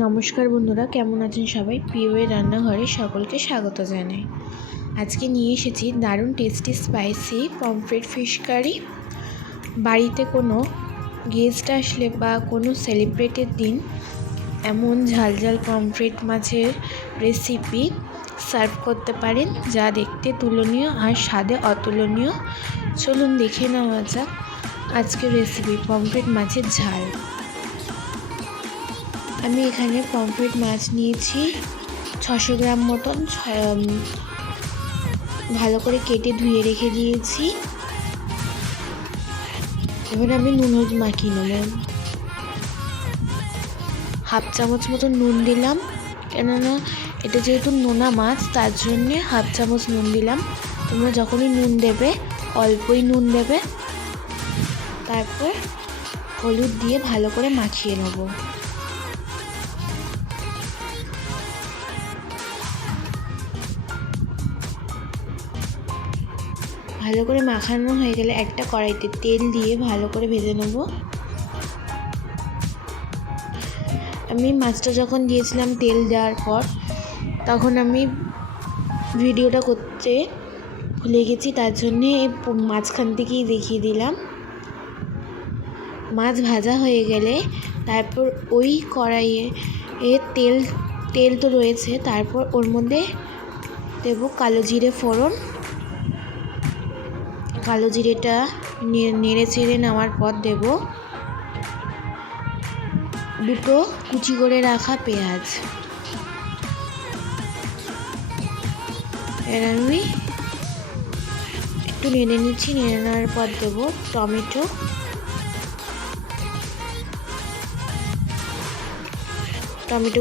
নমস্কার বন্ধুরা, কেমন আছেন সবাই? পিওর রান্নাঘরে সকলকে স্বাগত জানাই। আজকে নিয়ে এসেছি দারুণ tasty spicy pomfret fish curry. বাড়িতে কোনো গেস্ট আসলে বা কোনো সেলিব্রেটের দিন এমন ঝালঝাল পমফ্রেট মাছের রেসিপি সার্ভ করতে পারেন, যা দেখতে তুলনীয় আর স্বাদে অতুলনীয়। চলুন দেখে নেওয়া যাক আজকের রেসিপি পমফ্রেট মাছের ঝাল। আমি এখানে পমফ্রেট মাছ নিয়েছি 600 গ্রাম মতন। ভালো করে কেটে ধুয়ে রেখে দিয়েছি। এবার আমি নুন হলুদ মাখিয়ে নেব। হাফ চামচ মতো নুন দিলাম, কেননা এটা যেহেতু নোনা মাছ তার জন্যে হাফ চামচ নুন দিলাম। তোমরা যখনই নুন দেবে অল্পই নুন দেবে। তারপর হলুদ দিয়ে ভালো করে মাখিয়ে নেব। ভালো করে মাখানো হয়ে গেলে একটা কড়াইতে তেল দিয়ে ভালো করে ভেজে নেব। আমি মাছটা যখন দিয়েছিলাম তেল দেওয়ার পর, তখন আমি ভিডিওটা করতে ভুলে গেছি, তার জন্যে মাঝখান থেকেই দেখিয়ে দিলাম। মাছ ভাজা হয়ে গেলে তারপর ওই কড়াইয়ে তেল তো রয়েছে, তারপর ওর মধ্যে দেব কালো জিরে ফোড়ন। কালো জিরেটা নেড়ে চেড়ে নেওয়ার পর দেব দুটো কুচি করে রাখা পেঁয়াজ। এর আমি একটু নেড়ে নিচ্ছি। নেড়ে নেওয়ার পর দেব টমেটো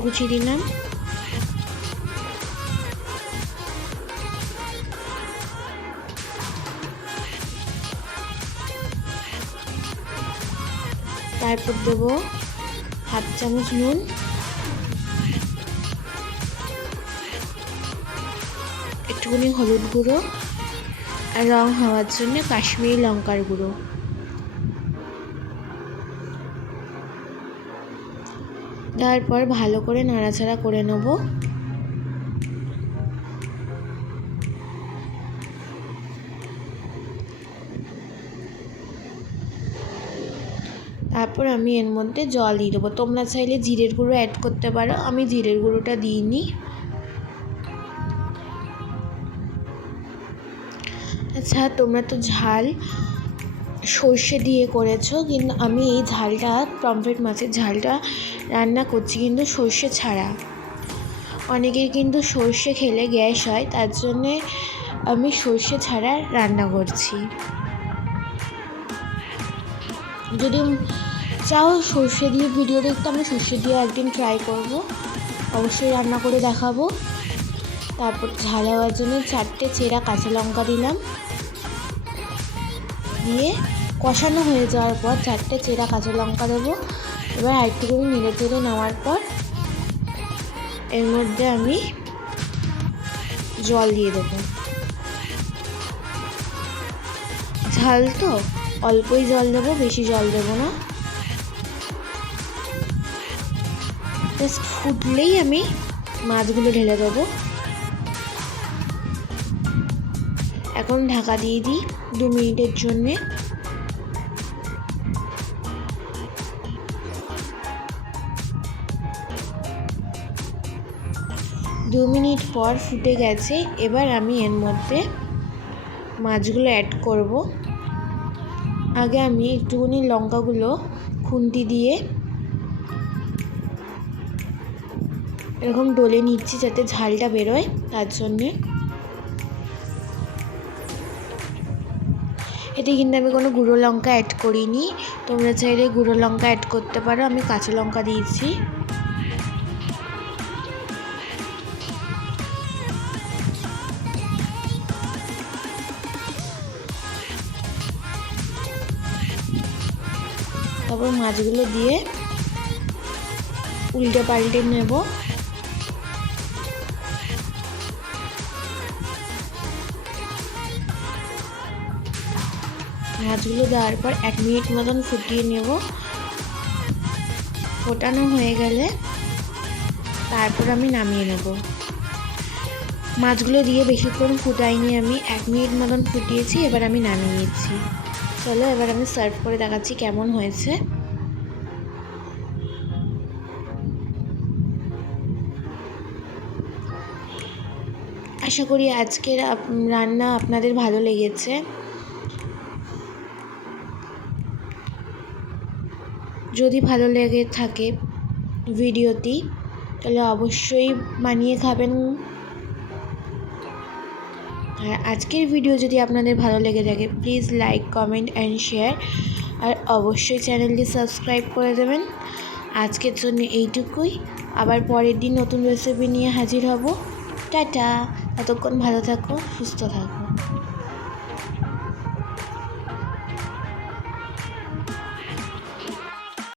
কুচি দিলাম। তারপর দেব হাফ চামচ নুন, একটুখানি হলুদ গুঁড়ো আর রং হওয়ার জন্য কাশ্মীরি লঙ্কার গুঁড়ো। তারপর ভালো করে নাড়াচাড়া করে নেব। তারপর আমি এর মধ্যে জল দিয়ে দেবো। তোমরা চাইলে জিরের গুঁড়ো অ্যাড করতে পারো, আমি জিরের গুঁড়োটা দিইনি। আচ্ছা, তোমরা তো ঝাল সর্ষে দিয়ে করেছো, কিন্তু আমি এই ঝালটা পমফ্রেট মাছের ঝালটা রান্না করছি কিন্তু সর্ষে ছাড়া। অনেকের কিন্তু সর্ষে খেলে গ্যাস হয়, তার জন্যে আমি সর্ষে ছাড়া রান্না করছি। যদি চাও সর্ষে দিয়ে ভিডিও দেখতে, আমি সর্ষে দিয়ে একদিন ট্রাই করব, অবশ্যই রান্না করে দেখাবো। তারপর ঝাল হওয়ার জন্য 4টে চেরা কাঁচা লঙ্কা দিলাম। দিয়ে কষানো হয়ে যাওয়ার পর 4টে চেরা কাঁচা লঙ্কা দেবো। এবার আরেকটু করে নেড়ে চেড়ে নেওয়ার পর এর মধ্যে আমি জল দিয়ে দেবো। ঝাল তো অল্পই জল দেবো, বেশি জল দেবো না। জাস্ট ফুটলেই আমি মাছগুলো ঢেলে দেবো। এখন ঢাকা দিয়ে দিই 2 মিনিটের জন্যে। দু মিনিট পর ফুটে গেছে। এবার আমি এর মধ্যে মাছগুলো অ্যাড করব। আগে আমি একটুখানি লঙ্কাগুলো খুন্তি দিয়ে এরকম ডলে নিচ্ছি যাতে ঝালটা বেরোয়, তার জন্যে। এতে কিন্তু আমি কোনো গুঁড়ো লঙ্কা অ্যাড করিনি, তোমরা চাইলে গুঁড়ো লঙ্কা অ্যাড করতে পারো। আমি কাঁচা লঙ্কা দিয়েছি। তারপর মাছগুলো দিয়ে উল্টে পাল্টে নেব। মাছগুলো দেওয়ার পর 1 মিনিট মতন ফুটিয়ে নেব। ফোটানো হয়ে গেলে তারপর আমি নামিয়ে নেব। মাছগুলো দিয়ে বেশিক্ষণ ফুটাইনি, আমি 1 মিনিট মতন ফুটিয়েছি। এবার আমি নামিয়ে নিচ্ছি। চলো এবার আমি সার্ভ করে দেখাচ্ছি কেমন হয়েছে। আশা করি আজকের রান্না আপনাদের ভালো লেগেছে। যদি ভালো লেগে থাকে ভিডিওটি তাহলে অবশ্যই বানিয়ে খাবেন। আর আজকের ভিডিও যদি আপনাদের ভালো লেগে থাকে please like, comment and share. আর অবশ্যই চ্যানেলটি সাবস্ক্রাইব করে দেবেন। আজকের জন্য এইটুকুই। আবার পরের দিন নতুন রেসিপি নিয়ে হাজির হব। টাটা, ততক্ষণ ভালো থাকো, সুস্থ থাকো।